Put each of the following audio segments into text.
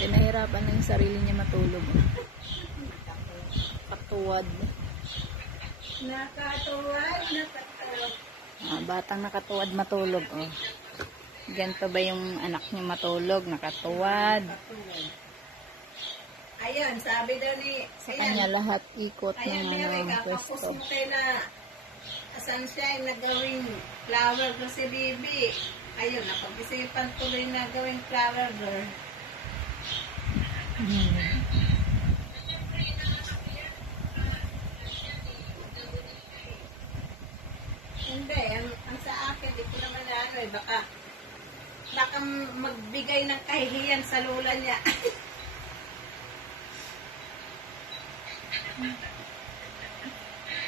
Pinahirapan na yung sarili niya matulog. Katuwad. Nakatuwad. Batang nakatuwad matulog. Oh. Ganito ba yung anak niya matulog? Nakatuwad. Ayun, sabi daw ni... Sa kanya lahat ikot ng pwesto. Kapos mo kayo na sunshine na gawing flower girl si Bibi. Ayun, napag-isipan tuloy na gawing flower girl. Hindi, ang sa akin, di ko naman ano eh, baka magbigay ng kahihiyan sa lola niya.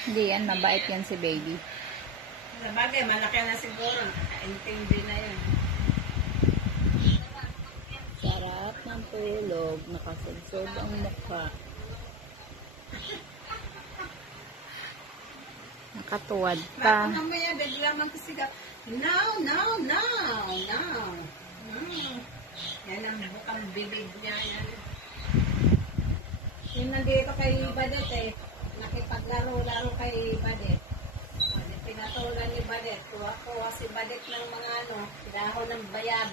Hindi yan, mabait yan si baby. Sabagay, malaki na siguro, nakakaintindi na yun. Sarap ng tulog, nakasudsod ang mukha. Nakatuwad pa. Bakit mamaya, bigla man kasigaw, no. Yan ang bukang bibig niya. Yan. Yung nandito kay Badet eh, nakipaglaro-laro kay Badet. Pinatulan ni Badet, kuha si Badet ng mga dahon ng bayab.